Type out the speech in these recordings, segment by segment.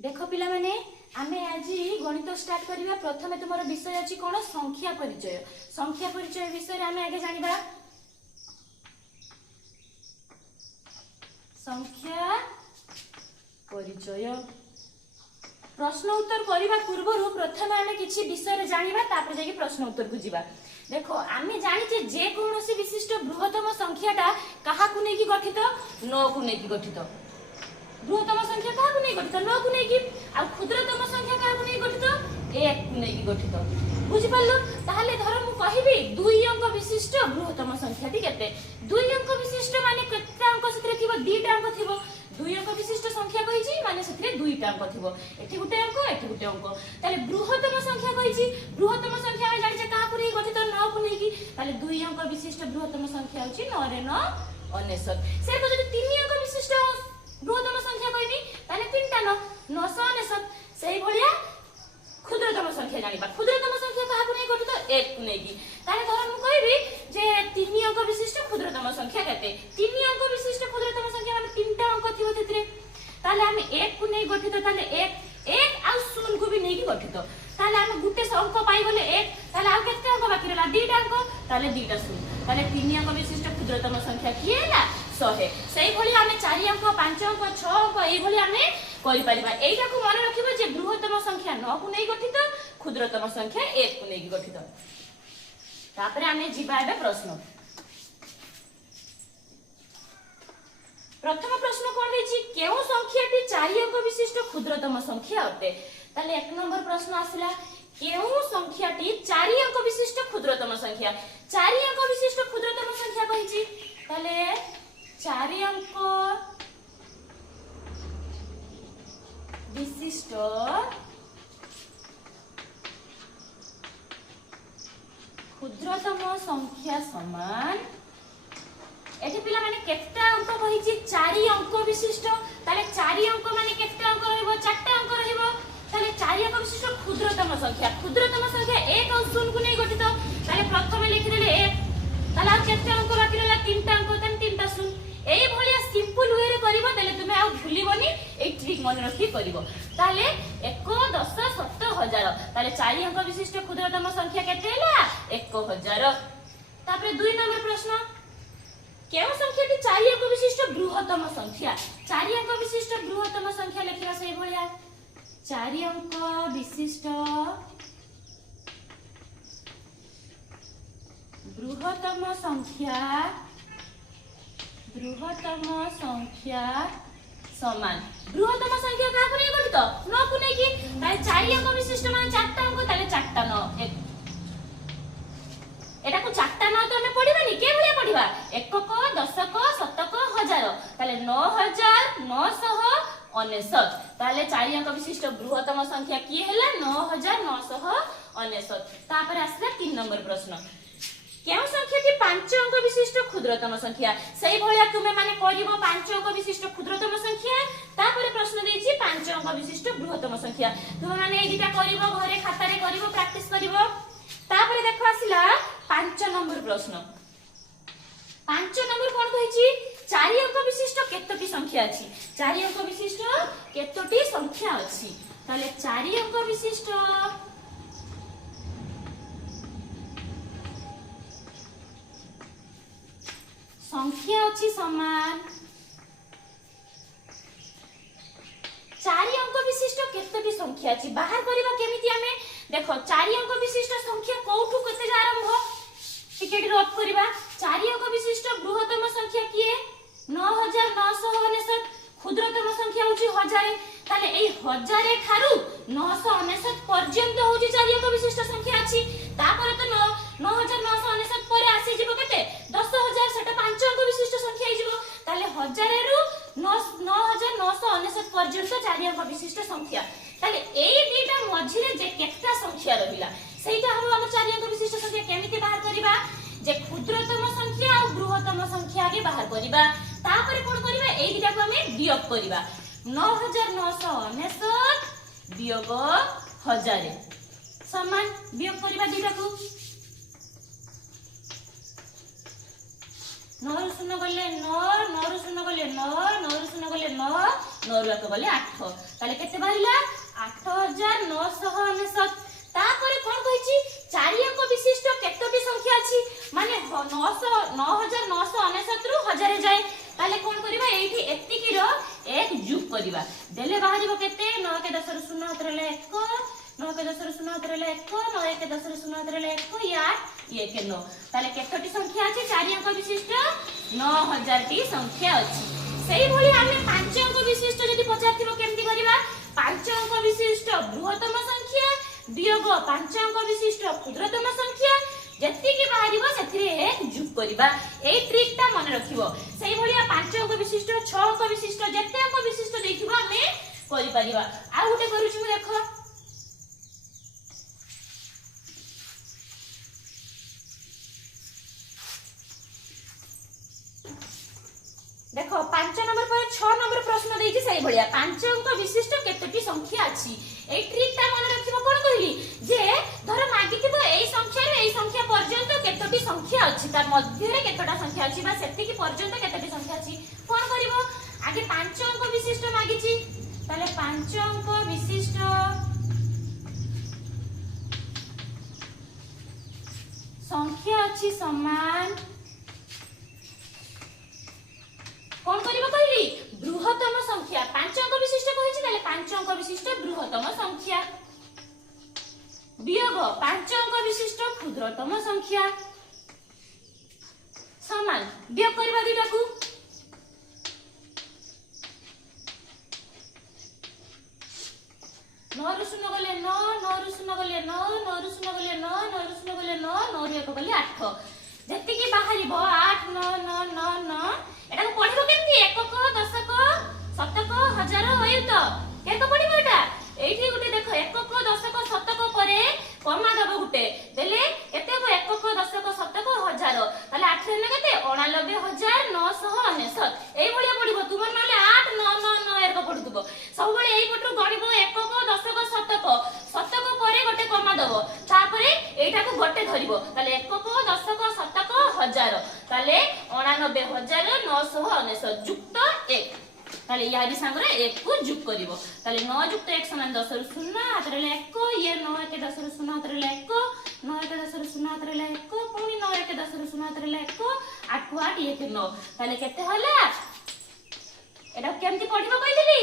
देख पिला माने आमे आज गणित स्टार्ट करिबा। प्रथमे तुमर विषय अछि कोन संख्या परिचय। संख्या परिचय विषय रे आमे आगे जानिबा। संख्या परिचय प्रश्न उत्तर करबा पूर्व प्रथमे आमे किछि विषय रे जानिबा, तापर जाके प्रश्न उत्तर को जिबा। देखो आमे जानि जे जे कोनोसी विशिष्ट बृहत्तम संख्याटा काहा को नै कि गठित, 9 को नै कि गठित। बृहत्तम संख्या काहा को नै गठित, 9 को नै कि। आ क्षुद्रतम संख्या काहा को नै गठित, 1 को नै कि गठित। बुझि पालो। ताहाले धर मु कहिबी 2 अंक विशिष्ट बृहत्तम संख्याटी केते। 2 अंक विशिष्ट माने केते अंक सेतरे थिबो, 2 टा अंक थिबो। 2 अंक विशिष्ट संख्या कहिछि माने सेतरे 2 टा अंक थिबो। एठी गुटे अंक, एठी गुटे अंक। ताले बृहत्तम संख्या कहिछि, बृहत्तम संख्या ଆମେ ଜାଣିଛେ काहा को नै गठित, 9 को नै कि। ताले 2 अंक विशिष्ट बृहत्तम संख्या होछि 9 रे 9 99। से को जदि 3 अंक विशिष्ट बृहत्तम संख्या कहबी ताले 3 टा 999। सेही भलिया क्षुद्रतम संख्या जानिबा। क्षुद्रतम संख्या काहा को नै गठित, 1 को नै कि। ताले धर मु कहबी जे 3 अंक विशिष्ट क्षुद्रतम संख्या केते। 3 अंक विशिष्ट क्षुद्रतम संख्या माने 3 टा अंक थिबो तेतरे। ताले हम 1 को नै गठित, ताले 1 आ 0 को भी नै कि गठित। ताले हम गुटे अंक पाई गले 1, ताले आ केते अंक बाकी रहला, 2 टा अंक, ताले 2 टा 0। ताले 3 अंक विशिष्ट क्षुद्रतम संख्या की हैला 100। सेही भली हमें 4 अंक, 5 अंक, 6 अंक एई भली हमें करि परिबा। एइटा को मन रखिबो जे बृहत्तम संख्या 9 को नै गठित, क्षुद्रतम संख्या 1 को नै कि गठित। तापरे हमें जिबा एबे प्रश्न। प्रथम प्रश्न कोन देछि, केउ संख्याटी 4 अंक विशिष्ट क्षुद्रतम संख्या अटे। ताले 1 नंबर प्रश्न आसिला, केउ संख्याटी 4 अंक विशिष्ट क्षुद्रतम संख्या। 4 अंक विशिष्ट क्षुद्रतम संख्या कहिछि। ताले 4 अंक विशिष्ट क्षुद्रतम संख्या समान एठी पिला माने केतना अंक कहिछि, 4 अंक विशिष्ट। ताले 4 अंक माने केतना अंक रहइबो, 4टा अंक रहइबो। ताले 4 अंक विशिष्ट क्षुद्रतम संख्या। क्षुद्रतम संख्या 1 और 0 को नै गठित। ताले प्रथमे लिखि देले 1, ताले आ केतना अंक बाकी रहला, 3टा अंक, ताले 3टा 0। एई भलिया सिंपल वे रे करिवो, ताले तुमे आ भूलिबोनी, एई ट्रिक मन रखि करिवो। ताले 1 10 7 1000। ताले 4 अंक विशिष्ट क्षुद्रतम संख्या केते हैला 1000। तापरे 2 नंबर प्रश्न, केउ संख्याटी 4 अंक विशिष्ट बृहत्तम संख्या। 4 अंक विशिष्ट बृहत्तम संख्या लिखिबा सेही भलिया 4 अंक विशिष्ट बृहत्तम संख्या समान। बृहत्तम संख्या काहा को नै गठित, 9 को नै कि। ताले 4 अंक विशिष्ट माने 4टा अंक, ताले 4टा 9। एटा को 4टा 9 तो हमें पढिबानी, के भलिया पढिबा 1 क 10 क 7 क 1000। ताले 9999। ताले 4 अंक विशिष्ट बृहत्तम संख्या की हैला 9999। तापर आसला 3 नंबर प्रश्न, केउ संख्याटी 5 अंक विशिष्ट क्षुद्रतम संख्या। सेही भलिया तुमे माने करिवो 5 अंक विशिष्ट क्षुद्रतम संख्या, तापर प्रश्न देछि 5 अंक विशिष्ट बृहत्तम संख्या। तुमे माने एई दिटा करिवो, घरे खाता रे करिवो, प्रैक्टिस करिवो। तापर देखो आसिला 5 नंबर प्रश्न। 5 नंबर कोन कहिछि, 4 अंक विशिष्ट केतोटी संख्या अछि। 4 अंक विशिष्ट केतोटी संख्या अछि। ताले 4 अंक विशिष्ट संख्या अछि समान। 4 अंक विशिष्ट केतोटी संख्या अछि बाहर करिबा केमिति हमें। देखो 4 अंक विशिष्ट संख्या कोठु कते आरंभ, टिकेट रफ करिबा। 4 अंक विशिष्ट बृहत्तम संख्या किए 9999। क्षुद्रतम संख्या होछि 1000। ताले एई 1000 ठारू 999 पर्यंत होछि 4 अंक विशिष्ट संख्या अछि। तापर तो 9999 परे आसी जिवो केते 10000, सेटा 5 अंक विशिष्ट संख्या हि जिवो। ताले 1000 रु 9999 पर्यंत 4 अंक विशिष्ट संख्या। ताले एई दीटा मझिरे जे केतना संख्या रहिला सेटा हम 4 अंक विशिष्ट संख्या केमिति बाहर करिबा, जे क्षुद्रतम संख्या और बृहत्तम संख्या के बाहर करिबा। तापर कोन करिबा, एई दीटा को हमें वियोग करिबा। 9999 वियोग 1000 समान वियोग करिबा दीटा को। 9 रु 0 गले 9, 9 रु 0 गले 9, 9 रु 0 गले 9, 9 रु 1 गले 8। ताले केते बाहिला बाहर केते 9 के 10 रे 0 हाथ रहले 1 9 के 10 रे 0 हाथ रहले 1 9 के 10 रे 0 हाथ रहले 1 या 1 के 9 ताले केतोटी संख्या अछि 4 अंक विशिष्ट 9000 टी संख्या अछि सेही भली हमें 5 अंक विशिष्ट यदि पचारथिबो केमति करिवा 5 अंक विशिष्ट बृहत्तम संख्या वियोग 5 अंक विशिष्ट क्षुद्रतम संख्या जति के बाहरिबो सेथिरे एक जोग करबा ए ट्रिक ता मन रखिबो सेही भलिया 5 अंक विशिष्ट 6 अंक विशिष्ट जति अंक विशिष्ट देखिबो हमें करि परिबा आ गुटे करूछु देखो देखो 5 नंबर पर 6 नंबर प्रश्न देछि सही भलिया 5 अंक विशिष्ट केतोटी संख्या अछि ए ट्रिक ता मन रखिबो कोन कहली जे धर मागिथिबो एई संख्या पर्यंत केतोटी संख्या अछि तार मध्य रे केतोटा संख्या अछि बा सेति की पर्यंत केतोटी संख्या अछि कोन करिवो आगे 5 अंक विशिष्ट मागिछि ताले 5 अंक विशिष्ट संख्या अछि समान कौन करिबो कहली बृहत्तम संख्या 5 अंक विशिष्ट कहिछि ताले 5 अंक विशिष्ट बृहत्तम संख्या वियोग 5 अंक विशिष्ट क्षुद्रतम संख्या समान वियोग करबा दिटाकू 9 रु 0 गले 9 9 रु 0 गले 9 9 रु 0 गले 9 9 रु 0 गले 9 9 रु 1 गले 8 जति की बाहरिबो 8 9 9 9 9 एटा को पढिबो केमति एकक दशक शतक हजार अयुत केतो पढिबो एटा एठी गुटे देखो एकक दशक शतक परे कमा दबो गुटे देले केते को एकक दशक शतक हजार ताले 8 रे केते 89999 एई भलिया पढिबो तुमन माले 8 9 9 9 एरको पढुतबो सब बळे एई पटु गणिबो एकक दशक शतक परे गोटे कमा दबो तापरे एटा को गोटे धरिबो ताले एकक दशक शतक हजार ताले 89999 जुक्त 1 ताले यारी संगरे 1 को जोग करिवो ताले 9 जुक्त 1 समान 10 रु 0 हाथ रे 1 ये 9 के 10 रु 0 हाथ रे 1 9 के 10 रु 0 हाथ रे 1 पुनी 9 के 10 रु 0 हाथ रे 1 8 को 8 ये के 9 ताले केते होला एटा केमति पढिबो कहितली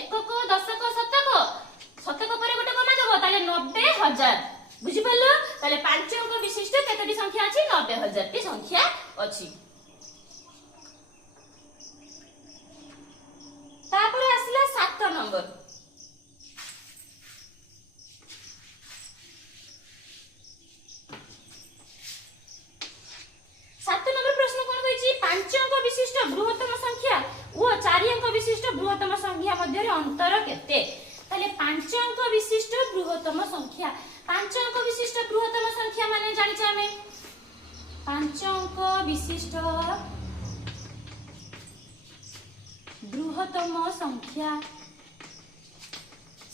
एकक दशक शतक परे गोटे कमा देबो ताले 90000 बुझि पल्लो ताले 5 अंक विशिष्ट केतोटी संख्या अछि 90000 टी संख्या अछि तापर आसला 7 नंबर 7 नंबर प्रश्न कोन कहिछि 5 अंक विशिष्ट बृहत्तम संख्या ओ 4 अंक विशिष्ट बृहत्तम संख्या मध्य रे अंतर केते ताले 5 अंक विशिष्ट बृहत्तम संख्या 5 अंक विशिष्ट बृहत्तम संख्या माने जानि छ हमें 5 अंक विशिष्ट बृहत्तम संख्या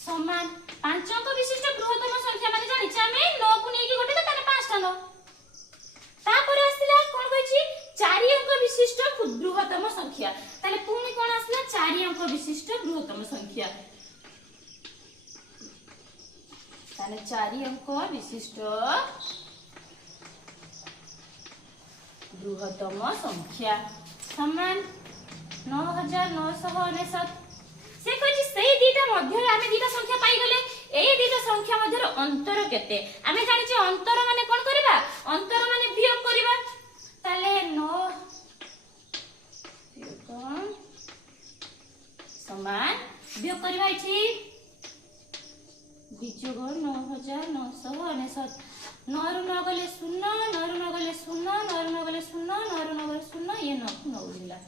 समान 5 अंक विशिष्ट बृहत्तम संख्या माने जानि छ हमें 9 को नै की गोटे ताने 5 टा 9 तापर आसला कोन कहिछि 4 अंक विशिष्ट बृहत्तम संख्या ताले पुनी कोन आसला 4 अंक विशिष्ट बृहत्तम संख्या ताले 4 अंक विशिष्ट बृहत्तम संख्या समान 9999 से कहि सेही दीटा मध्य आमे दीटा संख्या पाई गले एई दीटा संख्या मध्य अंतर केते आमे जानि छी अंतर माने कोन करबा अंतर माने वियोग करबा ताले 9 समान वियोग करबा छी वियोग 9999 9 रु 9 गले 0 9 रु 9 गले 0 9 रु 9 गले 0 9 रु 9 गले 0 ये 9 उड़िला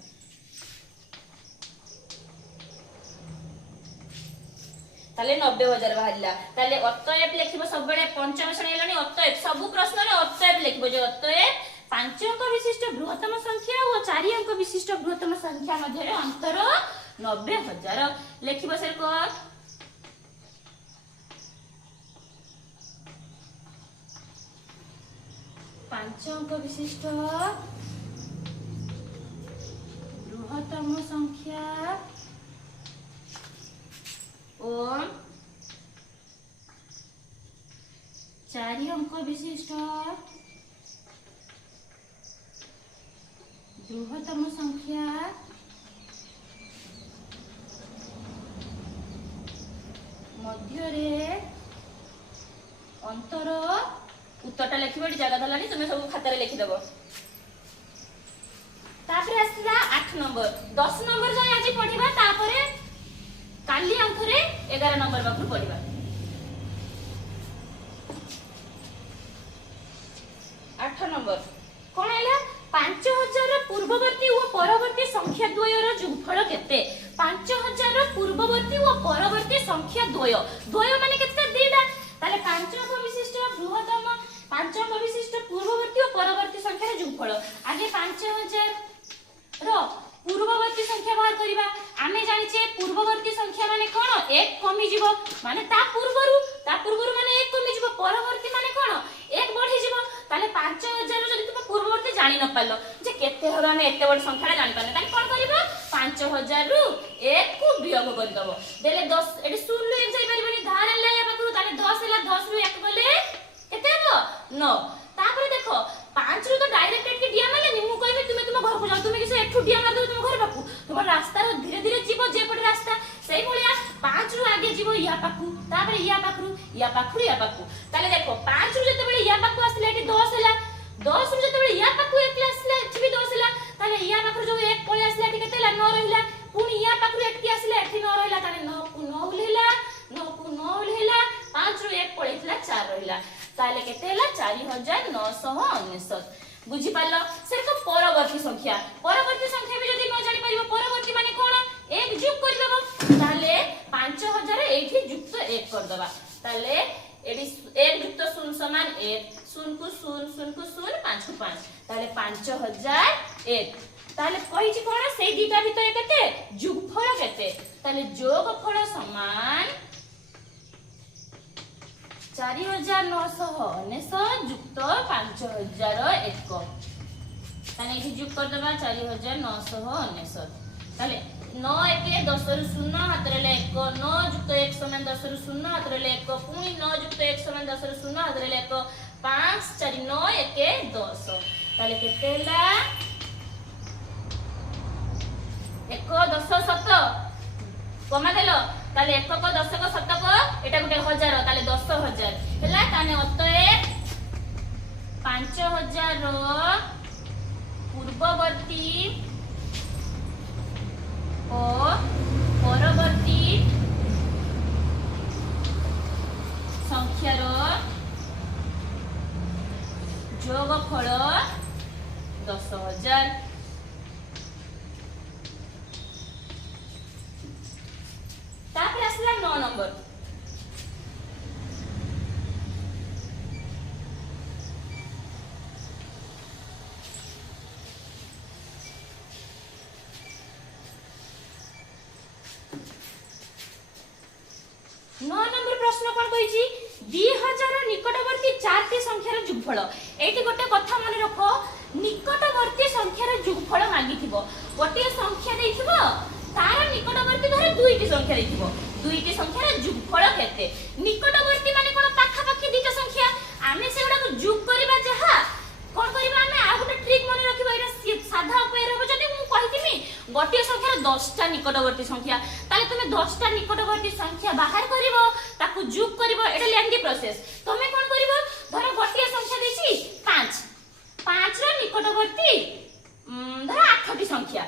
ताले 90000 बाहरिला ताले अतएव लिखिबो सब बळे पंचम श्रेणी हेलानी अतएव सब प्रश्न रे अतएव लिखिबो जे अतएव 5 अंक विशिष्ट बृहत्तम संख्या और 4 अंक विशिष्ट बृहत्तम संख्या मध्य रे अंतर 90000 लिखिबो सर को 5 अंक विशिष्ट बृहत्तम संख्या और 4 अंक विशिष्ट बृहत्तम संख्या मध्य अंतर उत्तरटा लिखिब जगह धलानी तुम सब खाता लिखिदेव तापर आसला 8 नंबर 10 नंबर जाय आज पढिबा तापर काली अंकरे 11 नंबर बाकु पढिबा 8 नंबर कोन हैला 5000 पूर्ववर्ती और परवर्ती संख्या द्वयर जोगफल केते 5000 पूर्ववर्ती और परवर्ती संख्या द्वय द्वय माने केते दीटा ताले 5 अंक विशिष्ट बृहत्तम 5 अंक विशिष्ट पूर्ववर्ती और परवर्ती संख्या जोगफल आगे 5000 रो पूर्ववर्ती संख्या बाहर करिबा आमे जानि छे पूर्ववर्ती संख्या माने कोन 1 कमी जीवो माने ता पूर्वरु माने 1 कमी जीवो परवर्ती माने कोन 1 बढ़ी जीवो ताले 5000 जदि तुम पूर्ववर्ती जानि न पालो जे केते हरो आमे एते बड संख्या जानि पाले ताले कोन करिबो 5000 रु 1 को वियोग कर दबो देले 10 एडी 0 रु 1 जाई परिबनी धार ले या पाकु ताले 10 हैला 10 रु 1 गले केते हबो 9 तापर देखो 5 रु तो डायरेक्ट एटके डिया माने नि मु कहबे तुमे तुम घर को जाओ तुमे किसे एठु डिया मार दो तुम घर पाकु तुम रास्ता रो धीरे धीरे जीवो जे पटे रास्ता सेही भलिया 5 रु आगे जीवो या पाकु तापर या पाकु ताले देखो 5 रु जते बेले या पाकु आसले एटी 10 हैला 10 रु जते बेले या पाकु 1 आसले एठी भी 10 हैला ताले या पाकु जो 1 पळे आसले एठी केते हैला 9 रहिला पुनी या पाकु एठी आसले एठी 9 रहिला ताले 9 को 9 उलेला 9 को 9 उलेला 5 रु 1 पळेथिला 4 रहिला ताले केते हैला 4999 बुझी पालो से तो परवर्ती संख्या भी जदी न जानि परिबो परवर्ती माने कोन 1 जुग कर देबो ताले 5000 एठी जुक्त 1 कर दबा ताले एडी 1 जुक्त 0 समान 1 0 को 0 5 को 5 ताले 5001 ताले कहि छि कोन से दीटा भितर केते जुगफल केते ताले जोगफल समान 4999 जुक्त 5001 ताले एठी जुग कर दबा 4999 ताले 9 1 10 रु 0 हातरे ले 1 9 जुक्त 1 समान 10 रु 0 हातरे ले 1 पुनी 9 जुक्त 1 समान 10 रु 0 हातरे ले 1 5 4 9 1 10 ताले केते ला 1 10 7 कमा देलो ताले 1 को 10 को 7 को एटा गुटे 1000 ताले 10000 हैला ताने अतए 5000 रो पूर्ववर्ती और परवर्ती संख्यार जोगफल 10000 तापर आसला 9 नंबर 9 नंबर प्रश्न कोन कहिछि 2000 निकटवर्ती चारटी संख्यार जोगफल एठी गोटे कथा मन रखो निकटवर्ती संख्यार जोगफल मागिथिबो गोटे संख्या देथिबो तार निकटवर्ती धरे दुईटी संख्या देथिबो दुईटी संख्यार जोगफल केते निकटवर्ती माने कोन पाखा पाखी दुईटा संख्या आमे सेगुडा को जोग करबा जहा कोन करबा आमे आ गोटे ट्रिक मन रखिबा एटा साधा उपाय रहबो जदि मु कहितिमी गोटे संख्यार 10टा निकटवर्ती संख्या ताले तुमे 10टा निकटवर्ती संख्या बाहर करिवो ताकू जोग करिवो एटा लेंदी प्रोसेस तुमे कोन करिवो धरो गोटे संख्या देछि 5 5 रो निकटवर्ती धरो 8टी संख्या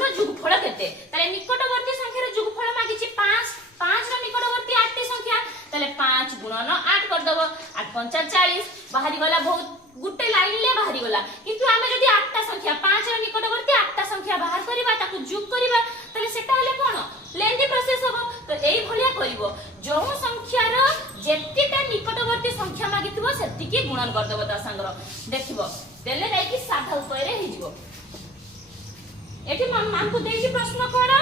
रो जोगफल केते ताले निकटवर्ती संख्यार जोगफल मागिछि 5 5 रो निकटवर्ती 8टी संख्या ताले 5 गुणन 8 कर दबो 8 5 40 बाहरी गला बहुत गुटे लाइन ले बाहरी गला किंतु आमे जदी 8टा संख्या 5 रो निकटवर्ती 8टा संख्या बाहर करिबा ताकू जोग करिबा ताले सेटा हले कोन लेंदी प्रोसेस होबो तो एई भलिया करिवो जो संख्यार जेतिटा निकटवर्ती संख्या मागिथिबो सेतिकी गुणन कर दबो ता संगर देखिबो देले जाई कि साधा उपाय रे हिजिबो एठी मान को देछि प्रश्न कोन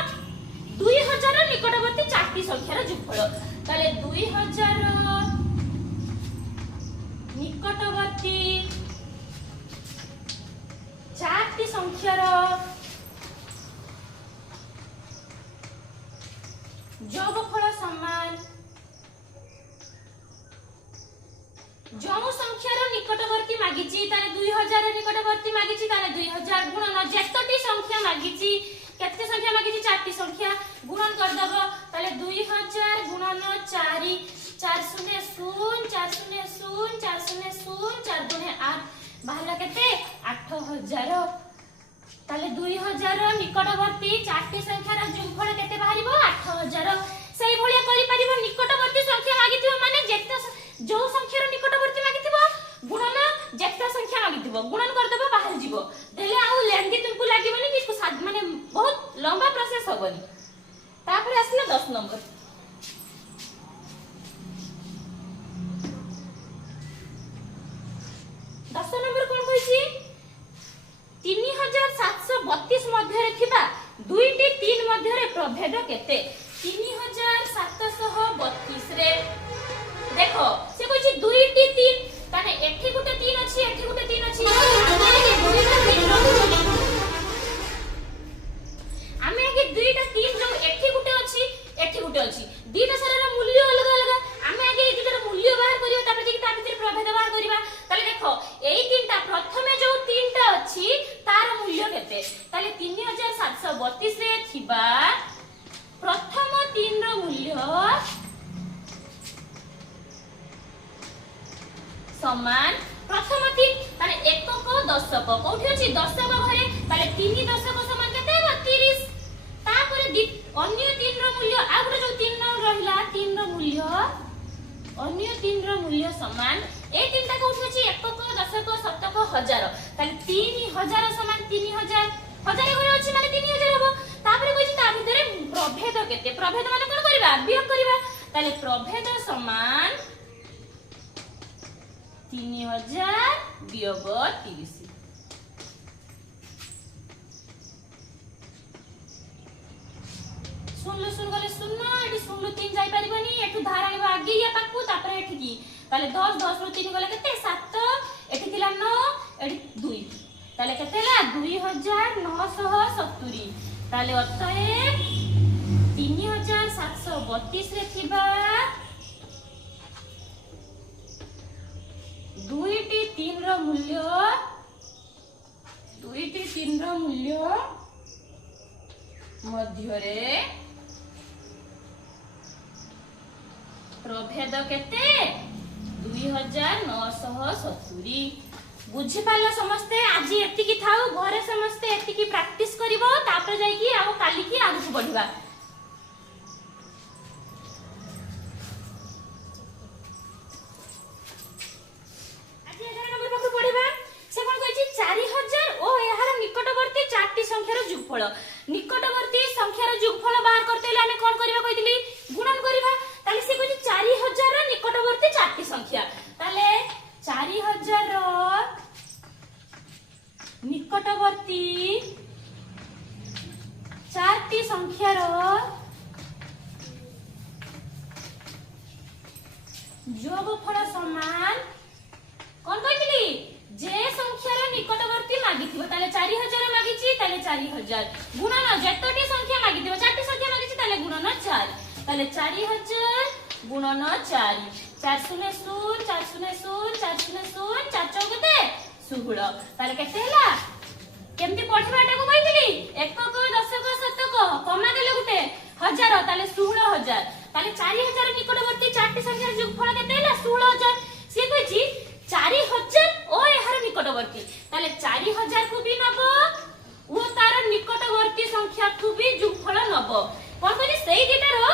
2000 निकटवर्ती चारटी संख्यार जोगफल ताले 2000 निकटवर्ती चारटी संख्यार जोगफल समान जो संख्यार निकटवर्ती मागिछि ताले 2000 निकटवर्ती मागिछि ताले 2000 गुणन जेतटी संख्या मागिछि केते संख्या मागिछि चारटी संख्या गुणन कर दबो ताले 2000 गुणन गुणन 4 4 0 0 4 0 0 4 0 0 4 गुणे 8 बाहला केते 8000 ताले 2000 निकटवर्ती चारटी संख्यार जोगफल केते बाहरिबो 8000 सेही भलिया करि परिबो निकटवर्ती संख्या मागिथिबो माने जेते जो संख्यार निकटवर्ती मागिथिबो गुणन जेते संख्या मागिथिबो गुणन कर देबो बाहर जीवो देले आउ लेंदी तुमको लागिबोनी कि माने बहुत लंबा प्रोसेस होबनी तापर आसला 10 नंबर 10 नंबर कोन कहिछि 3732 मध्य रे थिबा दुईटी 3 मध्य रे प्रभेद केते 3732 रे देखो से कहिछि दुईटी 3 ताने एठी गुटे 3 अछि एठी गुटे 3 अछि आमे आगे दुईटा 3 जो एठी गुटे अछि एठी गुटे अछि दुईटा सारा मूल्य अलग अलग आमे आगे ए दुईटा मूल्य बाहर करियो तापर जे ता भीतर प्रभेद बाहर करिबा ताले देखो एई तीनटा प्रथमे जो तीनटा अछि तार मूल्य केते ताले 3732 रे थिबा प्रथम 3 रो मूल्य समान प्रथम 3 ताले एकक दशक कोठी अछि दशक घरे ताले 3 दशक समान केते 32 तापर अन्य 3 रो मूल्य आ गुटे जो 3 रो रहिला 3 रो मूल्य अन्य 3 रो मूल्य समान ए तीनटा कोठी अछि एकक दशक शतक हजार ताले 3000 समान 3000 हजार घरे अछि माने 3000 होबो तापर कहि ता भितरे प्रभेद केते प्रभेद माने कोन करबा वियोग करबा ताले प्रभेद समान 3000 वियोग 30 सुनलो सुन गले सुनना एठी सुनलो 3 जाई परिबनी एठु धाराणी आगे या पाकू तापर एठी की ताले 10 10 रो 3 गले केते 7 एठी थिला 9 एठी 2 ताले केते ला 2970 ताले अतए 3732 रे थिबा दुईटी 3 रो मूल्य मध्य रे प्रभेद केते 2970 बुझी पालो समस्ते आज एति की थाउ घरे समस्ते एति की प्रैक्टिस करिवो तापर जाई की आ काली की आगु बढ़िबा आज 11 नंबर पाखु पढिबा से कोन कहै छी 4000 ओ एहार निकटवर्ती चारटी संख्यार जोगफल निकटवर्ती संख्यार जोगफल बाहर करते ले हमें कोन करिबा कहितली गुणन करिबा ताले से कहै छी 4000 रो निकटवर्ती चारटी संख्या ताले 4000 रो निकटवर्ती चारटी संख्यार जोगफल समान कोन कहितली जे संख्यार निकटवर्ती मागिथिबो ताले 4000 मागिछि ताले 4000 गुणन जेतोटी संख्या मागिथिबो चारटी संख्या मागिछि ताले गुणन 4 ताले 4000 गुणन 4 400 400 400 4 केते 16 ताले केते हला केमति पढिबाटा को कहितली एकक दशक शतक कमा देले गुटे 1000 ताले 16000 ताले 4000 निकटवर्ती चारटी संख्यार जोगफल केते हला 16000 से कहिछि 4000 ओ एहार निकटवर्ती ताले 4000 को भी नबो वो तार निकटवर्ती संख्या को भी जोगफल नबो कोन कहि सेही दिटारो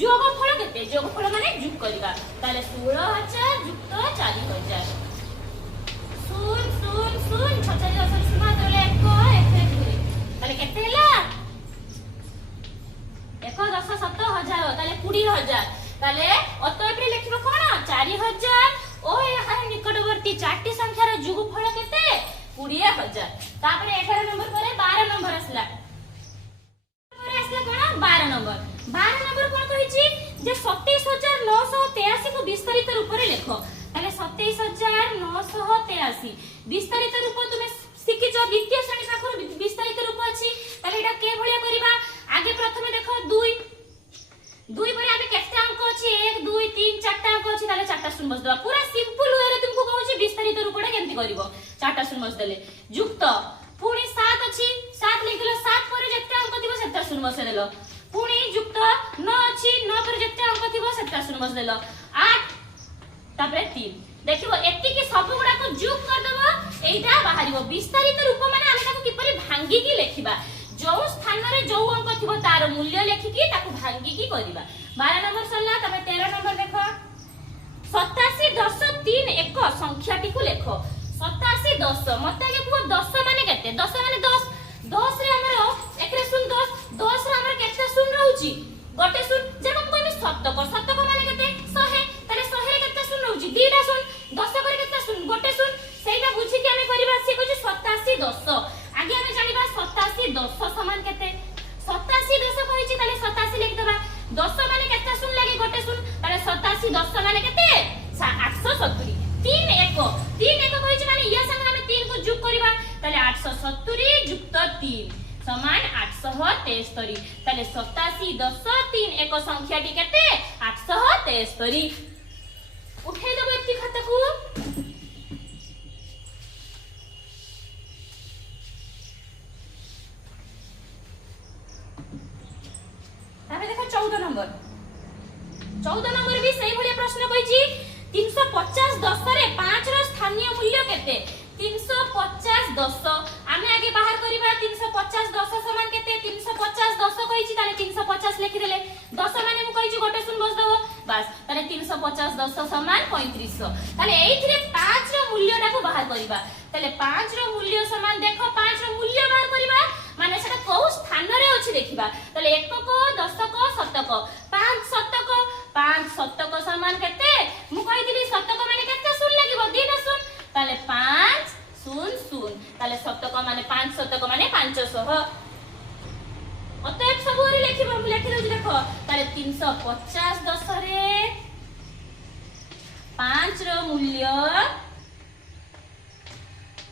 जोगफल केते जोगफल माने जोग करबा ताले 16000 युक्त 4000 सुन सुन सुन 6000 सीमा तले 1 ताले केते हला 1 10 7000 ताले 20000 ताले अतएपरे लिखिबो कोन 4000 ओ एहार निकटवर्ती चारटी संख्यार जोगफल केते 20000 तापरे 11 नंबर परे 12 नंबर आसला कोन 12 नंबर कोन कहिछि जे 27983 को विस्तारित रूप रे लेखो ताले 27983 विस्तारित रूप तुमे सिकिचो द्वितीय श्रेणी पाखर विस्तारित रूप अछि ताले एटा के भलिया करिबा आगे प्रथमे देखो 2 परे आबे केते अंक अछि 1 2 3 4टा अंक अछि ताले 4टा शून्य बस दबा पूरा सिंपल वे रे तुमको कहू छी विस्तारित रूपडा केमति करिवो 4टा शून्य बस देले युक्त पुणी 7 अछि 7 लिखलो 7 परे जेते अंक दिबो सेते शून्य बस देलो पुणी युक्त 9 अछि 9 परे शून बसदेल 8 तापर 3 देखिबो एति के सब गुडा को जोग कर दबो एटा बाहरिबो विस्तारित रूप माने हम ताको किपरि भांगी की लेखिबा जो स्थान रे जो अंक थिबो तार मूल्य लेखि की ताको भांगी की करबा 12 नंबर सरला तबे 13 नंबर देखो 87 10 3 1 संख्याटी को लेखो 87 10 मते के पुओ 10 माने केते 10 माने 10 10 रे हमरो एकरे सुन 10 10 रे हमर केते सुन रहउची गोटे सुन जेम कोनी शतक माने केते 100 ताले 100 रे केते सुन रहउची दीटा सुन 10 करे केते सुन गोटे सुन सेटा बुझी के हमें करबा से कहू 87 10 आगे हमें जानिबा 87 10 समान केते 87 10 कहिची ताले 87 लिख दबा 10 माने केते सुन लागे गोटे सुन ताले 87 10 माने केते 870 3 1 कहिची माने या संग हमें 3 को जोग करबा ताले 870 युक्त 3 समान 873 ताले 87 10 3 1 संख्याटी केते 873 उठे दबो एति खाता को तामे देखो 14 नंबर भी सही भलिया प्रश्न कहिची 350 10 रे 5 रो स्थानीय मूल्य केते 350 10 आमे आगे बाहर करिबा 350 10 समान केते 350 10 कहिची ताले 350 लिखि देले 10 माने मु कहिची गोटे सुन बस दबो बस ताले 350 10 समान 3500 ताले एइथिरे 5 रो मूल्यटा को बाहर करिबा ताले 5 रो मूल्य समान देखो 5 रो मूल्य बाहर करिबा माने सेटा को स्थान रे अछि देखिबा ताले 1 को 10 को 7 को 5 शतक समान केते मु कहितली शतक माने केते सुन लागिबो दीटा सुन ताले 5 0 0 ताले शतक माने 5 शतक माने 500 अतएव सब रे लिखिबो मु लिखि दउची देखो ताले 350 10 रे 5 रो मूल्य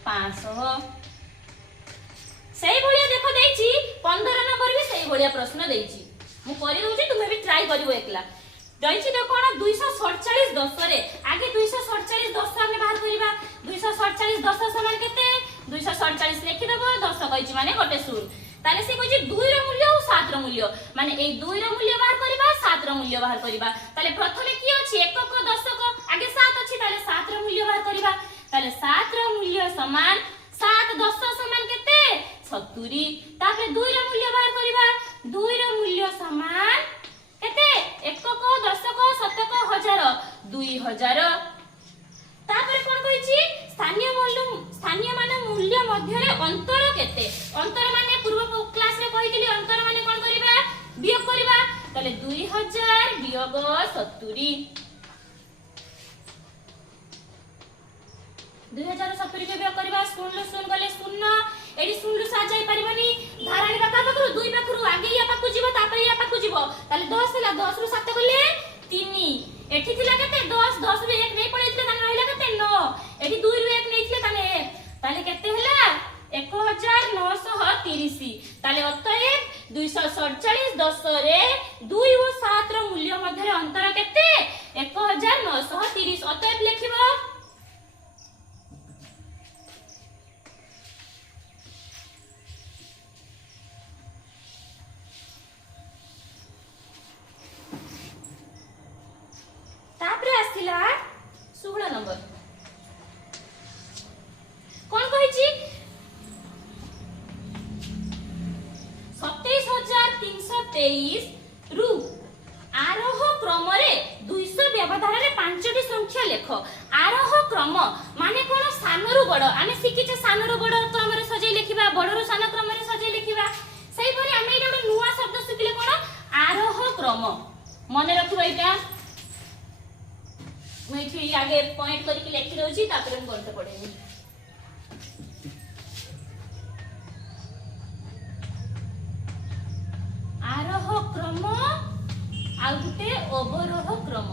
500 सही भलिया देखो देइची 15 नंबर भी सही भलिया प्रश्न देइची मु करि दउची तुमे भी ट्राई करिवो एकला दैछि देखो ना 247 10 रे आगे 247 10 हमने बाहर करिबा 247 10 समान केते 247 लिखि देबो 10 कहिची माने गोटे शून्य ताले से कहिची 2 रो मूल्य और 7 रो मूल्य माने ए 2 रो मूल्य बाहर करिबा 7 रो मूल्य बाहर करिबा ताले प्रथमे की अछि 1 को 10 को आगे 7 अछि ताले 7 रो मूल्य बाहर करिबा ताले 7 रो मूल्य समान 7 10 समान केते 70 तापर 2 रो मूल्य बाहर करिबा 2 रो मूल्य समान केते 1 को 10 को 7 को 1000 2000 तापर कोन कहिची स्थानीय मान मूल्य मध्य रे अंतर केते अंतर माने पूर्व क्लास रे कहितली अंतर माने कोन करिबा वियोग करिबा ताले 2000 वियोग 70 2070 के वियोग करिबा शून्य गले शून्य एडी शून्य सा जाई परिबनी धाराणी बाका पाखरु दुई पाखरु आगे या पाखु जीवो तापर या पाखु जीवो ताले 10 हला 10 रु 7 गले 3 एठी थिला केते 10 10 रु 1 नै पड़ैतले ताने रहला केते 9 एठी 2 रु 1 नैथिले ताले केते हला 1930 ताले अतएव 247 10 रे 2 और 7 रो मूल्य मध्य अंतर केते 1930 अतएव लिखिबो तापरे आसिला 16 नंबर कोन कहिची 27323 रु आरोह क्रम रे 200 व्यवधान रे 5टी संख्या लेख आरोह क्रम माने कोन सानरु बड़ आमे सिकिचे सानरु बड़ क्रम रे सजै लिखिबा बड़रु सान क्रम रे सजै लिखिबा सही परे आमे एटा नुवा शब्द सिखले कोन आरोह क्रम मने रखिबा एटा मैं इठी आगे पॉइंट करके लिखि दउची तापर हम करते पड़ेनी आरोह क्रम आ गुटे अवरोह क्रम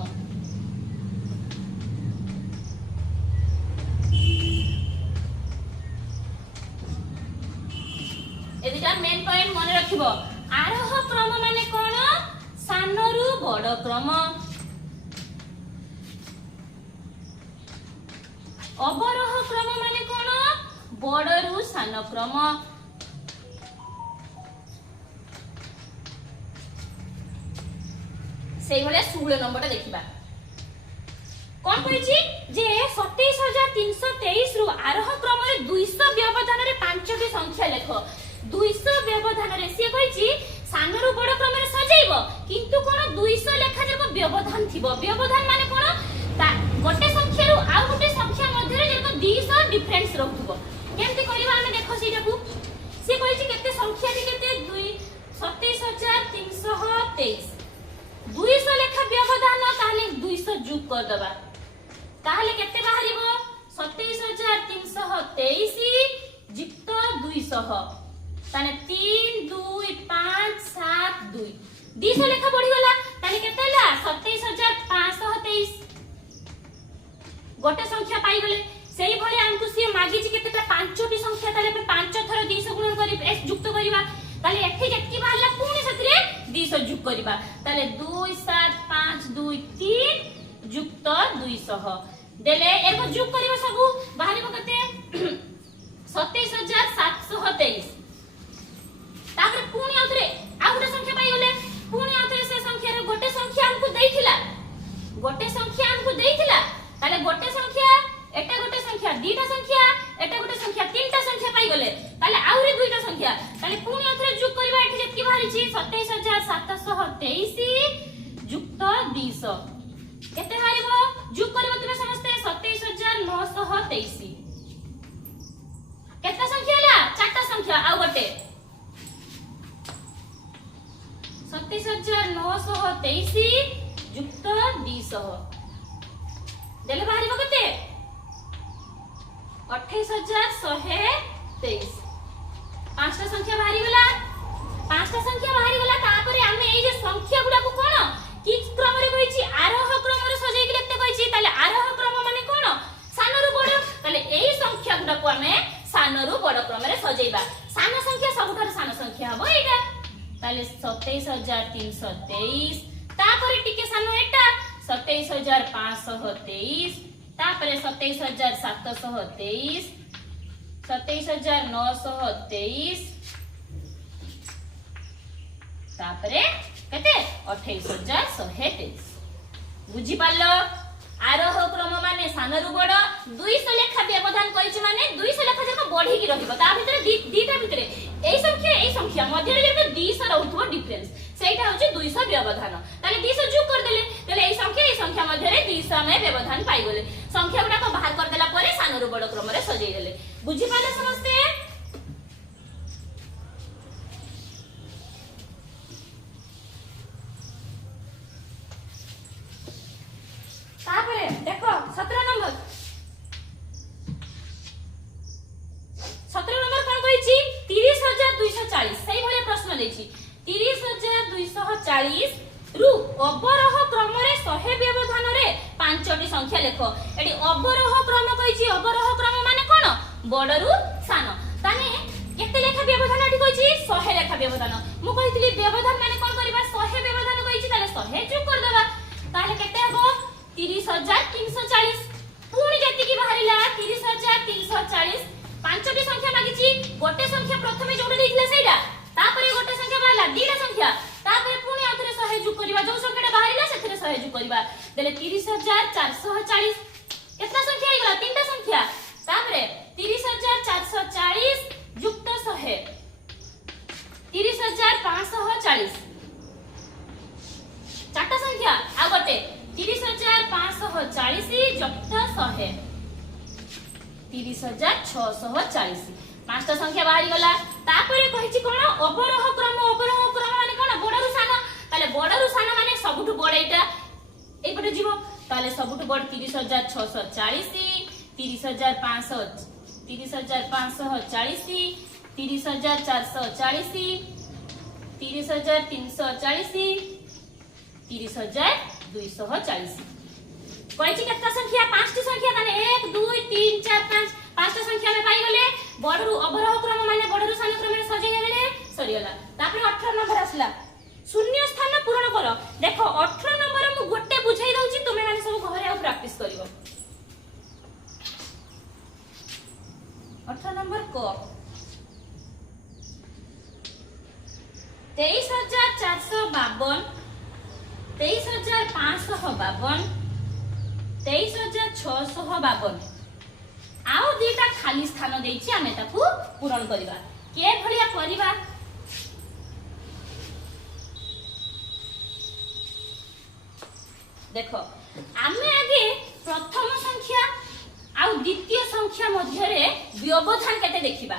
एदिटा मेन पॉइंट मन रखिबो आरोह क्रम माने कोन सानरु बड़ क्रम अवरोह क्रम माने कोन बड़रु सान क्रम सेई भले 16 नंबरटा देखिबा कोन कहिछि जे 27323 रु आरोह क्रम रे 200 व्यवधान रे पांचटी संख्या लेख 200 व्यवधान रे से कहिछि सानो रु बड़ क्रम रे सजेइबो किंतु कोन 200 लेखा जको व्यवधान थिबो व्यवधान माने कोन गोटे संख्या रु आ गोटे संख्या मध्य रे जको 200 डिफरेंस रखथुबो केमति करिबा हमें देखो सेटाकू से कहिछि केते संख्या रे केते 27323 200 लेखा व्यवधान ताले 200 जोग कर दबा ताले केते बाहरिबो 27323 युक्त 200 ताने 3 2 5 7 2 200 लेखा बढ़ी गला ताले केते ला 27523 गोटे संख्या पाई गले सेही भले हमकु से मागी जी केतेटा पांचटी संख्या ताले पे 5 थर 200 गुणन करी एस युक्त करिबा ताले एठी जेतकी बाहरला पुणी सतरे 200 युक्त करिबा ताले 2 7 5 2 3 युक्त 200 देले एको युक्त करिबा सबु बाहरिबो केते 27723 तापर पुणी आउथरे आ गोटे संख्या पाई गले पुणी आउथरे से संख्या रे गोटे संख्या हमकु देइथिला ताले गोटे संख्या एटा गोटे संख्या दीटा संख्या एटा गोटे संख्या तीनटा संख्या पाई गले ताले आउरी दुईटा संख्या ताले पुणी आउथरे जोग करबा एठी जेतकी बाहरिछि 27723 युक्त 200 केते हारिबो जोग करबो तुमे समस्ते 27923 केते संख्या ला चारटा संख्या आ गोटे 27923 युक्त 200 देले बाहरिबो केते 28123 पांचटा संख्या बाहरी गला तापरे हमें ए जे संख्या गुडा को कोन कि क्रम रे कहिछि आरोह क्रम रे सजेइ के लिखते कहिछि ताले आरोह क्रम माने कोन सानो रु बड़ ताले एई संख्या गुडा को हमें सानो रु बड़ क्रम रे सजेइबा सानो संख्या सबठार सानो संख्या हबो एटा ताले 27323 तापरे टिके सानो एटा 27523 तापरे 27723 27923 तापरे केते 28123 बुझी पालो आरोह क्रम माने सानरु बड़ 200 लेखा व्यवधान कहिछु माने 200 लेखा जक बढ़ी की रहिबो ता भितरे दीटा भितरे ए संख्या मध्य रे जक 200 रहउथबो डिफरेंस सेटा होची 200 व्यवधान ताले 200 जोग कर देले तले ए संख्या मध्य रे 200 में व्यवधान पाई गले संख्या गुडा को बाहर कर देला परे सानरु बड़ क्रम रे सजेइ देले बुझी पाले समस्ते तापरे देखो 17 नंबर कोन कहिछि 30240 सही भले प्रश्न देछि 30240 रु अवरोह क्रम रे 100 व्यवधान रे पांचटी संख्या लेखो एडी अवरोह क्रम कहिछि अवरोह क्रम माने कोन बडरु सानो ताने केते लेखा व्यवधान एठी कहिछि 100 लेखा व्यवधान मु कहितली व्यवधान माने कोन करबा 100 व्यवधान कहिछि ताले 100 जोग कर देबा ताले केते हबो 30340 पुणी जति की बाहरिला 30340 पांचटी संख्या मागिछि गोटे संख्या प्रथमे जोड़ देइथिला सेइडा तापरे गोटे संख्या बाहरला दीटा संख्या तापरे पुणी आउथरे 100 जोग करबा जो संख्याटा बाहरिला सेथरे 100 जोग करबा देले 30440 केतना संख्या आइगला तीनटा संख्या तापरे 30440 युक्त 100 30540 चारटा संख्या आ गोटे 30540 युक्त 100 30640 पांचटा संख्या बाहरी गला तापरे कहिछि कोन अवरोह क्रम माने कोन बडरु सानो ताले बडरु सानो माने सबुठु बड एटा एई पटे जीवो ताले सबुठु बड 30640 30540 30440 30440 30340 30240 कहिछि केतना संख्या पांचटी संख्या माने 1 2 3 4 5 पांचटा संख्या में पाई गले बडरु अवरोह क्रम माने बडरु सानो क्रम में सजेइ देले सरी गला तापर 18 नंबर आसला शून्य स्थान पूर्ण करो देखो 18 नंबर मु गोटे बुझाई दउची तुमे माने सब घरे आ प्रैक्टिस करिवो 18 नंबर को 23452 23452 23,552 23,652 आउ दीटा खाली स्थान देछि आमे ताकू पूरण करिबा के भलिया करिबा देखो आमे आगे प्रथम संख्या आउ द्वितीय संख्या मध्य रे व्यवधान केते देखिबा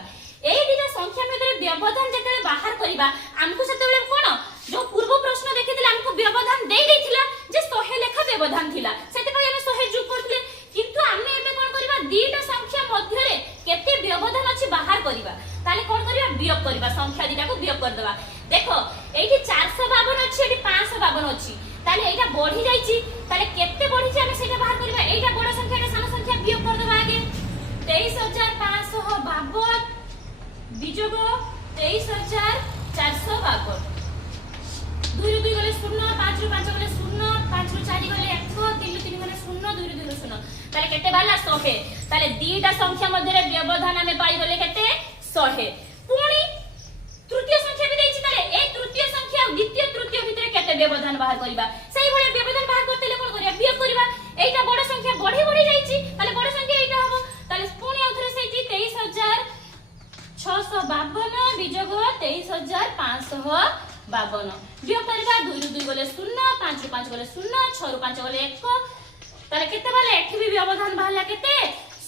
एई दीटा संख्या मध्य रे व्यवधान जेते बाहर करिबा हमकु सेते कोन जो पूर्व प्रश्न देखिथिला हमकु व्यवधान देई देथिला जे 100 लेखा व्यवधान थिला सेते पय हम 100 जोग करथिले किंतु आमे एबे कोन करिबा दीटा संख्या मध्य रे केते व्यवधान अछि बाहर करिबा ताले कोन करिबा वियोग करिबा संख्या दीटा को वियोग कर देबा देखो एठी 452 अछि एठी 552 अछि ताले एटा बढ़ी जाईची ताले केते बढ़ी छी हमें सेटा बाहर करबा एटा बड़ संख्या रे सानो संख्या वियोग कर देबा आगे 23,552 वियोग 23,452 2 ରୁ 2 गले 0 5 ରୁ 5 गले 0 5 ରୁ 4 गले 1 3 ରୁ 3 गले 0 2 ରୁ 2 गले 0 ताले केते बाला 100 ताले दीटा संख्या मध्ये रे व्यवधान हमें पाई गले केते 100 पुणी तृतीय संख्या भी देछि ताले ए तृतीय संख्या और द्वितीय तृतीय भितरे केते व्यवधान बाहर करबा सही भले व्यवधान बाहर करतेले कोन करिया वियोग करबा एटा बड़ संख्या बढ़ी बढ़ी जाईछि ताले बड़ संख्या एटा हबो ताले पुणी आउथरे सेठी 23,652 वियोग 23,552 वियोग करबा 2 ରୁ 2 गले 0 5 ରୁ 5 गले 0 6 ରୁ 5 गले 1 ताले केते बाले एठी भी व्यवधान बाहरला केते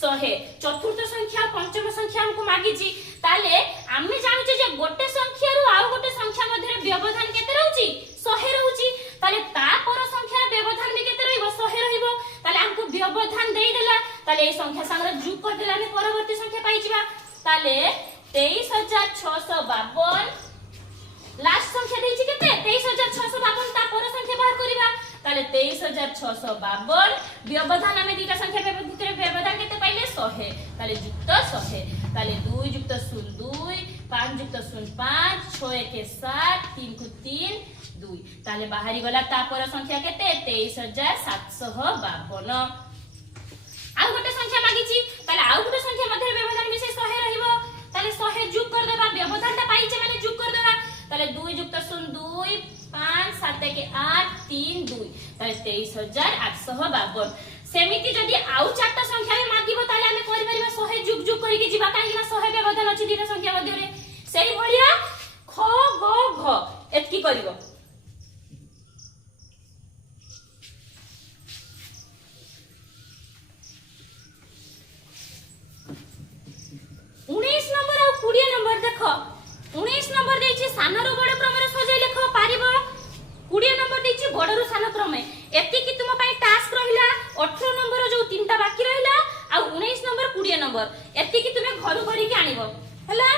100 चतुर्थ संख्या पंचम संख्या हमको मागिची ताले आमे जानुचे जे गोटे संख्या रु आउ गोटे संख्या मध्ये व्यवधान केते रहउची 100 रहउची ताले ता पर संख्या व्यवधान भी केते रहइबो 100 रहइबो ताले हमको व्यवधान देई देला ताले ए संख्या संगे जोग कर देला हम परवर्ती संख्या पाई जिबा ताले 23,652 लास्ट संख्या देछि केते 23,652 ता पर संख्या बाहर करिबा ताले 23,652 व्यवधान हमें दीटा संख्या भितर व्यवधान केते पाइले 100 ताले युक्त 100 ताले 2 युक्त 0 2 5 युक्त 0 5 6 1 7 3 को 3 2 ताले बाहरी गला ता पर संख्या केते 23,752 आउ गोटे संख्या मागिची ताले आउ गोटे संख्या मध्ये व्यवधान मिसे 100 रहइबो ताले 100 जोग कर देबा व्यवधान ता पाइचे माने जोग कर देबा ताले 2 युक्त 0 2 5 7 1 8 3 2 ताले 23,852 सेमिति जदी आउ चारटा संख्या में मागिबो ताले हमें करि परिबा 100 जोग जोग करि के जिबा काहे ना 100 व्यवधान अछि दीटा संख्या मध्ये रे सेही भलिया ख ग घ एतकी करिवो 19 नंबर और 20 नंबर देखो 19 नंबर देछि सानरो बड़ क्रम रे सजाई लेख पारिबो 20 नंबर देछि बड़रो सानो क्रम एति कि तुम पई टास्क रहिला 18 नंबर जो तीनटा बाकी रहिला आ 19 नंबर 20 नंबर एति कि तुमे घर करी के आनिबो हला